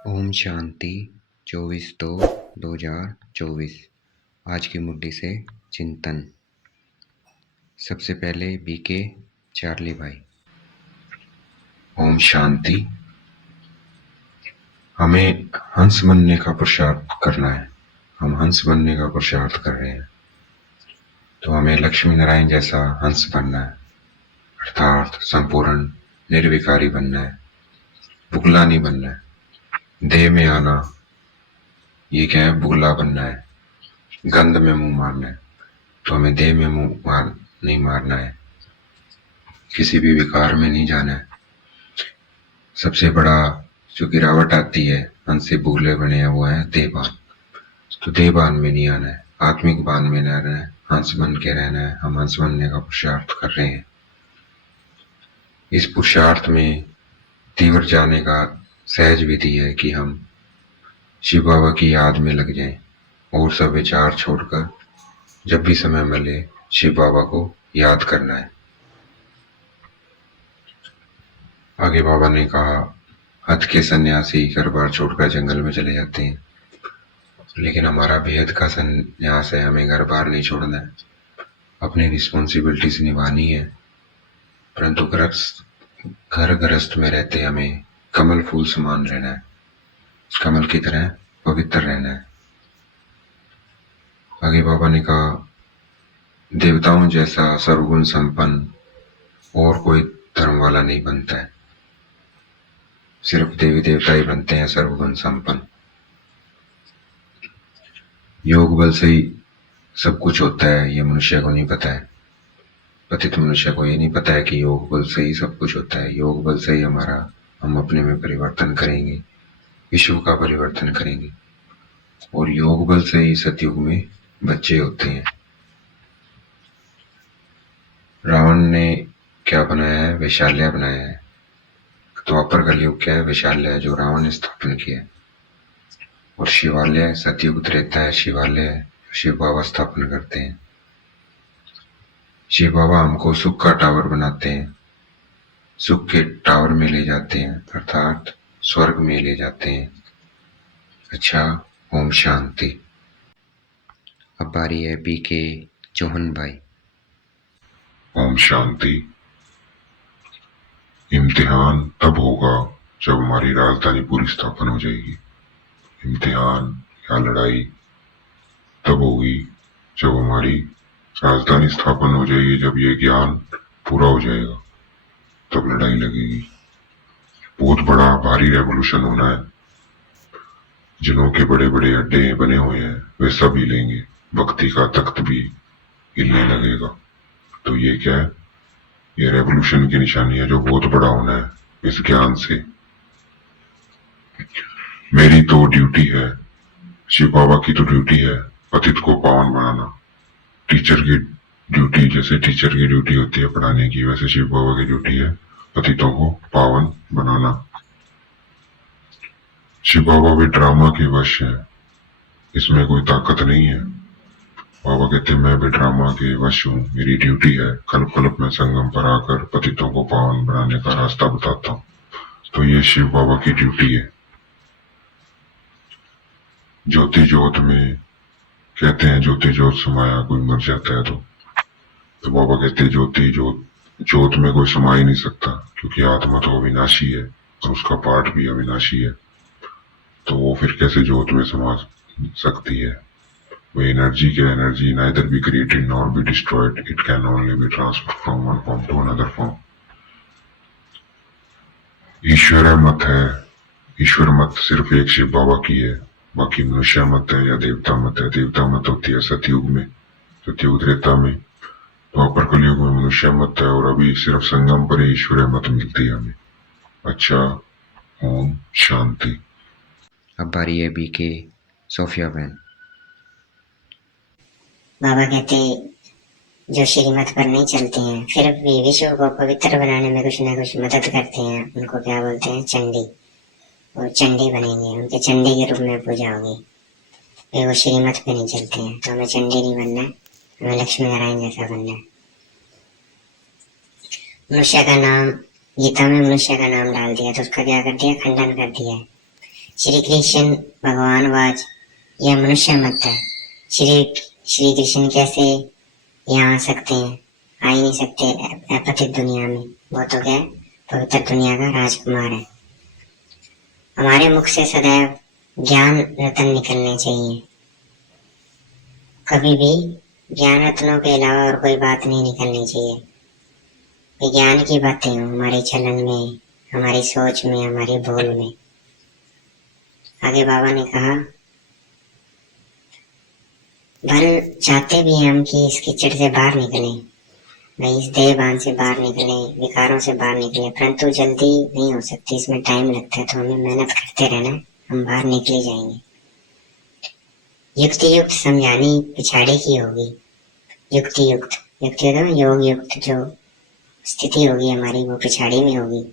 ओम शांति 24/2/2024। आज की मुड्डी से चिंतन। सबसे पहले बीके चार्ली भाई। ओम शांति। हमें हंस बनने का पुरुषार्थ करना है। हम हंस बनने का पुरुषार्थ कर रहे हैं, तो हमें लक्ष्मी नारायण जैसा हंस बनना है, अर्थात संपूर्ण निर्विकारी बनना है, बुगला नहीं बनना है। देह में आना ये क्या है? बुगला बनना है, गंध में मुंह मारना है। तो हमें देह में मुंह नहीं मारना है, किसी भी विकार में नहीं जाना है। सबसे बड़ा जो गिरावट आती है हंस से बुगले बने हैं वो है देहबान। तो देहबान में नहीं आना है, आत्मिक बान में नहीं रहना है, हंस बन के रहना है। हम हंस बनने का पुरुषार्थ कर रहे हैं। इस पुरुषार्थ में तीव्र जाने का सहज विधि है कि हम शिव बाबा की याद में लग जाएं और सब विचार छोड़कर जब भी समय मिले शिव बाबा को याद करना है। आगे बाबा ने कहा, हथ के सन्यासी घर बार छोड़कर जंगल में चले जाते हैं, लेकिन हमारा बेहद का सन्यास है। हमें घर बार नहीं छोड़ना है, अपनी रिस्पॉन्सिबिलिटीज निभानी है। परंतु घर गृहस्थ में रहते हमें कमल फूल समान रहना है, कमल की तरह पवित्र रहना है। आगे बाबा ने कहा, देवताओं जैसा सर्वगुण संपन्न और कोई धर्म वाला नहीं बनता है, सिर्फ देवी देवता ही बनते हैं सर्वगुण संपन्न। योग बल से ही सब कुछ होता है, ये मनुष्य को नहीं पता है। पतित मनुष्य को ये नहीं पता है कि योग बल से ही सब कुछ होता है। योग बल से ही हम अपने में परिवर्तन करेंगे, विश्व का परिवर्तन करेंगे। और योग बल से ही सतयुग में बच्चे होते हैं। रावण ने क्या बनाया है? वैशाल्य बनाया है। द्वापर कलयुग क्या है? वैशाल्य है, जो रावण ने स्थापन किया है। और शिवालय सतयुग त्रेता है, शिवालय शिव बाबा स्थापन करते हैं। शिव बाबा हमको सुख का टावर बनाते हैं, सुख के टावर में ले जाते हैं, अर्थात स्वर्ग में ले जाते हैं। अच्छा, ओम शांति। अब बारी है बीके चौहान भाई। ओम शांति। इम्तिहान तब होगा जब हमारी राजधानी पूरी स्थापन हो जाएगी। इम्तिहान या लड़ाई तब होगी जब हमारी राजधानी स्थापन हो जाएगी, जब ये ज्ञान पूरा हो जाएगा, तब लड़ाई लगेगी। बहुत बड़ा भारी रेवोल्यूशन होना है। जिनों के बड़े बड़े अड्डे बने हुए हैं वे सब हिलेंगे, भक्ति का तख्त भी हिलने लगेगा। तो ये क्या है? ये रेवोल्यूशन की निशानी है जो बहुत बड़ा होना है इस ज्ञान से। मेरी तो ड्यूटी है, शिव बाबा की तो ड्यूटी है पतित को पावन बनाना। टीचर की ड्यूटी, जैसे टीचर की ड्यूटी होती है पढ़ाने की, वैसे शिव बाबा की ड्यूटी है पतितों को पावन बनाना। शिव बाबा भी ड्रामा के वश है, इसमें कोई ताकत नहीं है। बाबा कहते मैं भी ड्रामा के वश हूँ, मेरी ड्यूटी है कल्प कल्प में संगम पर आकर पतितों को पावन बनाने का रास्ता बताता हूँ। तो ये शिव बाबा की ड्यूटी है। ज्योति ज्योत में कहते हैं ज्योति ज्योत समाया, कोई मर जाता है तो बाबा कहते हैं ज्योति ज्योत में कोई समा ही नहीं सकता, क्योंकि आत्मा तो अविनाशी है और उसका पार्ट भी अविनाशी है। तो वो फिर कैसे ज्योत में समा सकती है? वो एनर्जी के energy neither be created nor be destroyed, it can only be transferred from one form to another form। ईश्वर मत है, ईश्वर मत सिर्फ एक शिव बाबा की है, बाकी मनुष्य मत है या देवता मत है। देवता मत होती है सतयुग में, सतयुग त्रेता में, द्वापर कलयुग में मनुष्य मत है, और अभी सिर्फ संगम पर ही ईश्वर मत मिलती है हमें। अच्छा, ओम शांति। अब बारी है बीके सोफिया बहन। बाबा कहते जो श्रीमत पर नहीं चलते हैं फिर भी विश्व को पवित्र बनाने में कुछ न कुछ मदद करते हैं, उनको क्या बोलते हैं? चंडी। वो चंडी बनेंगे, उनके चंडी के रूप में पूजा होगी। वे वो श्रीमत पे नहीं चलते हैं, तो हमें चंडी नहीं बनना है, हमें लक्ष्मी नारायण जैसा बनना है। मनुष्य का नाम, गीता में मनुष्य का नाम डाल दिया तो उसका क्या कर दिया? खंडन कर दिया है। श्री कृष्ण भगवानवाज यह मनुष्य मत है। श्री कृष्ण कैसे यहाँ आ सकते हैं? आ ही नहीं सकते अपतित दुनिया में। वो तो क्या पवित्र दुनिया का राजकुमार है। हमारे मुख से सदैव ज्ञान रत्न निकलने चाहिए। कभी भी ज्ञान रत्नों के अलावा और कोई बात नहीं निकलनी चाहिए। विज्ञान की बातें हो हमारे चलन में, हमारी सोच में, हमारी बोल में। आगे बाबा ने कहा, भले चाहते भी हम कि इस कीचड़ से बाहर निकलें, भाई इस देह बांध से बाहर निकले, विकारों से बाहर निकले, परंतु जल्दी नहीं हो सकती, इसमें टाइम लगता है। तो हमें मेहनत करते रहना, हम बाहर निकले जाएंगे। युक्ति युक्त समझानी पिछाड़ी की होगी। युक्ति युक्त योग युक्त जो स्थिति होगी हमारी, वो पिछाड़ी में होगी।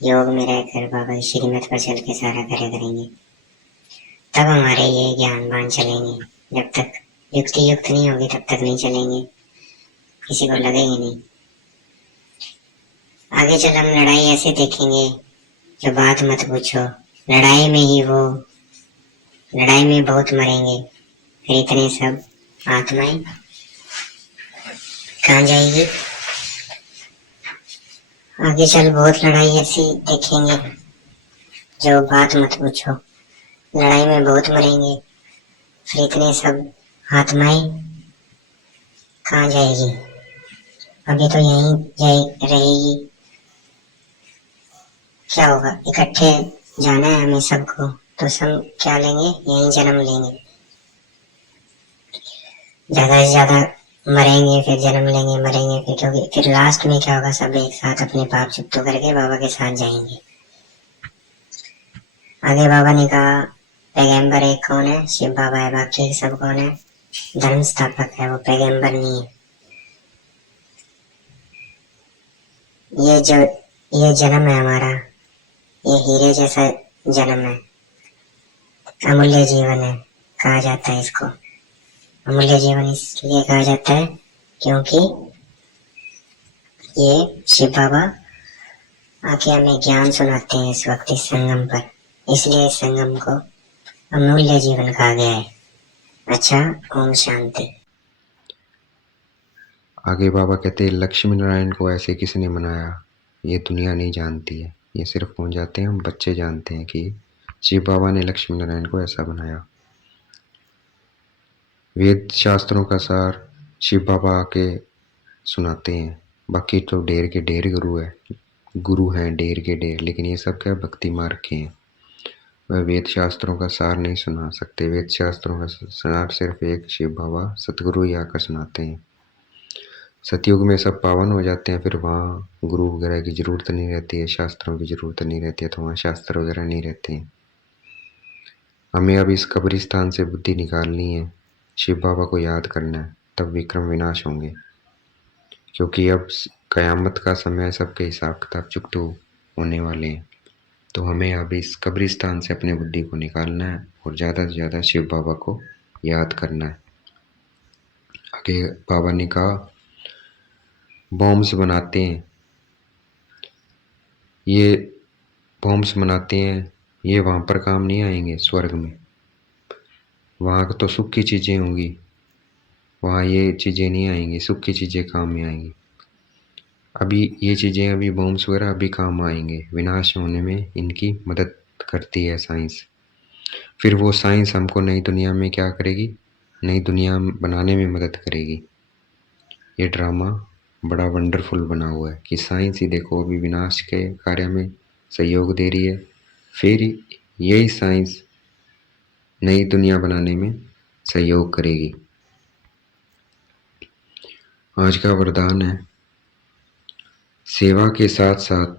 योग में रहकर बाबा की श्रीमत पर चल के सारा कार्य करेंगे, तब हमारे ये ज्ञानवान चलेंगे। जब तक युक्ति युक्त नहीं होगी तब तक नहीं चलेंगे, किसी को लगेंगे नहीं। आगे चल हम लड़ाई ऐसे देखेंगे, जो बात मत पूछो। लड़ाई में बहुत मरेंगे, फिर इतने सब आत्माएं कहाँ जाएगी? आगे चल बहुत लड़ाई ऐसी देखेंगे, जो बात मत पूछो। लड़ाई में बहुत मरेंगे, फिर इतने सब आत्माएं कहाँ जाएगी? अभी तो यहीं रहेगी। क्या होगा? इकट्ठे जाना है हमें सबको, तो सब क्या लेंगे? यहीं जन्म लेंगे। ज्यादा से ज्यादा मरेंगे, फिर जन्म लेंगे, मरेंगे, फिर क्योंकि फिर लास्ट में क्या होगा? सब एक साथ अपने पाप चुकतो करके बाबा के साथ जाएंगे। आगे बाबा ने कहा, पैगंबर एक कौन है? शिव बाबा है। बाकी सब कौन है? धर्म स्थापक है, वो पैगंबर नहीं है। ये जन्म है हमारा, ये हीरे जैसा जन्म है, अमूल्य जीवन है कहा जाता है इसको। अमूल्य जीवन इसलिए कहा जाता है क्योंकि ये शिव बाबा आके हमें ज्ञान सुनाते हैं इस वक्त इस संगम पर, इसलिए इस संगम को अमूल्य जीवन कहा गया है। अच्छा, ओम शांति। आगे बाबा कहते हैं, लक्ष्मी नारायण को ऐसे किसने बनाया? ये दुनिया नहीं जानती है, ये सिर्फ कौन जाते हैं? हम बच्चे जानते हैं कि शिव बाबा ने लक्ष्मी नारायण को ऐसा बनाया। वेद शास्त्रों का सार शिव बाबा आके सुनाते हैं। बाकी तो ढेर के ढेर गुरु हैं ढेर के ढेर, लेकिन ये सब क्या भक्ति मार्ग के हैं। वह वेद शास्त्रों का सार नहीं सुना सकते। वेद शास्त्रों का सार सिर्फ एक शिव बाबा सतगुरु ही आकर सुनाते हैं। सतयुग में सब पावन हो जाते हैं, फिर वहाँ गुरु वगैरह की जरूरत नहीं रहती है, शास्त्रों की जरूरत नहीं रहती है, तो वहाँ शास्त्र वगैरह नहीं रहते हैं। हमें अब इस कब्रिस्तान से बुद्धि निकालनी है, शिव बाबा को याद करना है, तब विक्रम विनाश होंगे। क्योंकि अब कयामत का समय, सबके हिसाब किताब चुकते होने वाले हैं। तो हमें अब इस कब्रिस्तान से अपनी बुद्धि को निकालना है और ज़्यादा से ज़्यादा शिव बाबा को याद करना है। आगे बाबा ने कहा, बॉम्ब्स बनाते हैं, ये बॉम्ब्स बनाते हैं, ये वहाँ पर काम नहीं आएंगे स्वर्ग में। वहाँ तो सुख की चीज़ें होंगी, वहाँ ये चीज़ें नहीं आएंगी, सुख की चीज़ें काम में आएंगी। अभी ये चीज़ें, अभी बॉम्ब्स वगैरह अभी काम आएंगे, विनाश होने में इनकी मदद करती है साइंस। फिर वो साइंस हमको नई दुनिया में क्या करेगी? नई दुनिया बनाने में मदद करेगी। ये ड्रामा बड़ा वंडरफुल बना हुआ है कि साइंस ही देखो अभी विनाश के कार्य में सहयोग दे रही है, फिर यही साइंस नई दुनिया बनाने में सहयोग करेगी। आज का वरदान है, सेवा के साथ साथ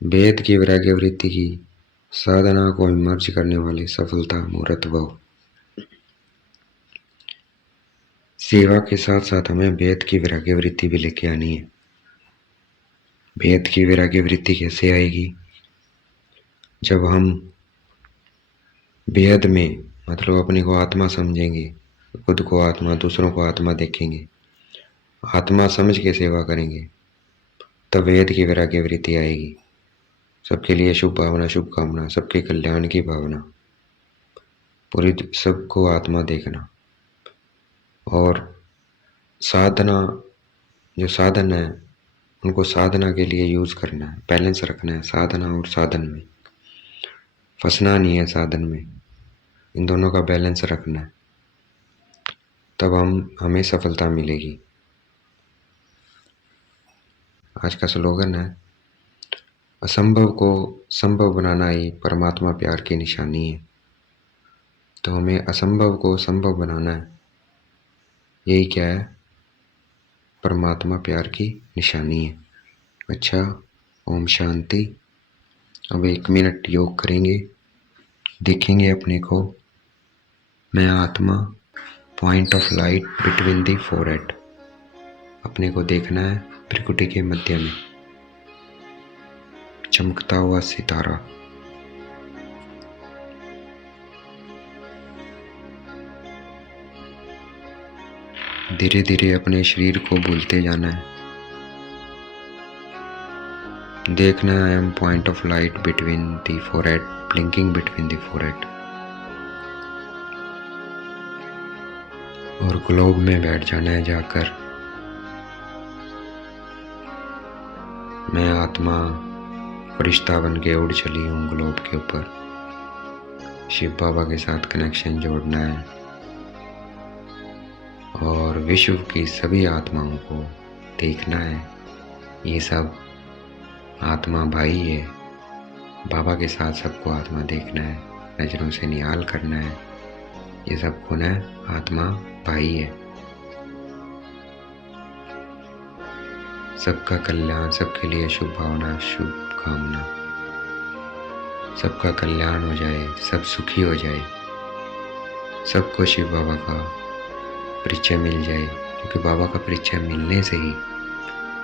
वेद की वैराग्य वृत्ति की साधना को विमर्श करने वाले सफलता मुहूर्त भव। सेवा के साथ साथ हमें वेद की वैराग्य वृत्ति भी लेके आनी है। वेद की वैराग्य वृत्ति कैसे आएगी? जब हम वेद में मतलब अपने को आत्मा समझेंगे, खुद को आत्मा, दूसरों को आत्मा देखेंगे, आत्मा समझ के सेवा करेंगे, तब वेद की वैराग्य वृत्ति आएगी। सबके लिए शुभ भावना, शुभकामना, सबके कल्याण की भावना। पूरी सबको आत्मा देखना। और साधना, जो साधन है उनको साधना के लिए यूज करना है, बैलेंस रखना है साधना और साधन में, फंसना नहीं है साधन में, इन दोनों का बैलेंस रखना है, तब हमें सफलता मिलेगी। आज का स्लोगन है, असंभव को संभव बनाना ही परमात्मा प्यार की निशानी है। तो हमें असंभव को संभव बनाना है, यही क्या है, परमात्मा प्यार की निशानी है। अच्छा, ओम शांति। अब 1 मिनट योग करेंगे, देखेंगे अपने को, मैं आत्मा, point of light between the forehead, अपने को देखना है भ्रिकुटी के मध्य में, चमकता हुआ सितारा। धीरे धीरे अपने शरीर को भूलते जाना है, देखना है I am point of light between the forehead, blinking between the forehead. और ग्लोब में बैठ जाना है जाकर, मैं आत्मा फरिश्ता बन के उड़ चली हूँ ग्लोब के ऊपर। शिव बाबा के साथ कनेक्शन जोड़ना है और विश्व की सभी आत्माओं को देखना है, ये सब आत्मा भाई है। बाबा के साथ सबको आत्मा देखना है, नजरों से निहाल करना है, ये सब कौन है, आत्मा भाई है। सबका कल्याण, सबके लिए शुभ भावना, शुभ कामना, सबका कल्याण हो जाए, सब सुखी हो जाए, सबको शिव बाबा का परिचय मिल जाए। क्योंकि बाबा का परिचय मिलने से ही,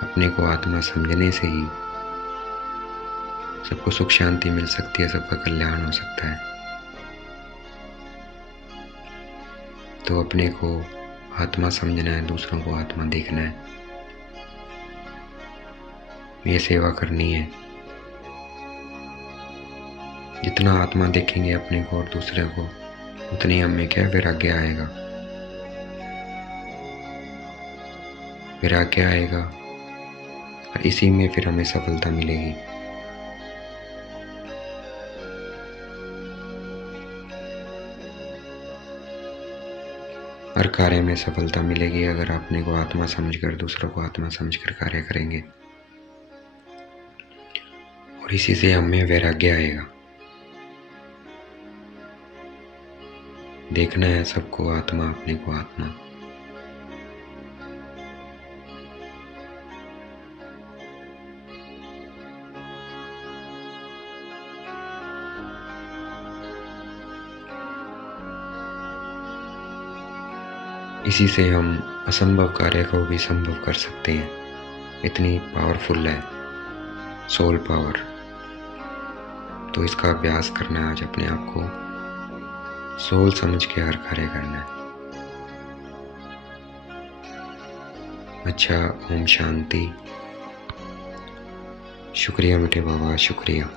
अपने को आत्मा समझने से ही सबको सुख शांति मिल सकती है, सबका कल्याण हो सकता है। तो अपने को आत्मा समझना है, दूसरों को आत्मा देखना है, ये सेवा करनी है। जितना आत्मा देखेंगे अपने को और दूसरे को, उतनी हमें क्या वैराग्य आएगा, वैराग्य आएगा, और इसी में फिर हमें सफलता मिलेगी। हर कार्य में सफलता मिलेगी अगर अपने को आत्मा समझकर, दूसरों को आत्मा समझकर कार्य करेंगे, और इसी से हमें वैराग्य आएगा। देखना है सबको आत्मा, अपने को आत्मा। इसी से हम असंभव कार्य को भी संभव कर सकते हैं, इतनी पावरफुल है सोल पावर। तो इसका अभ्यास करना है आज, अपने आप को सोल समझ के हर कार्य करना है। अच्छा, ओम शांति। शुक्रिया मीठे बाबा, शुक्रिया।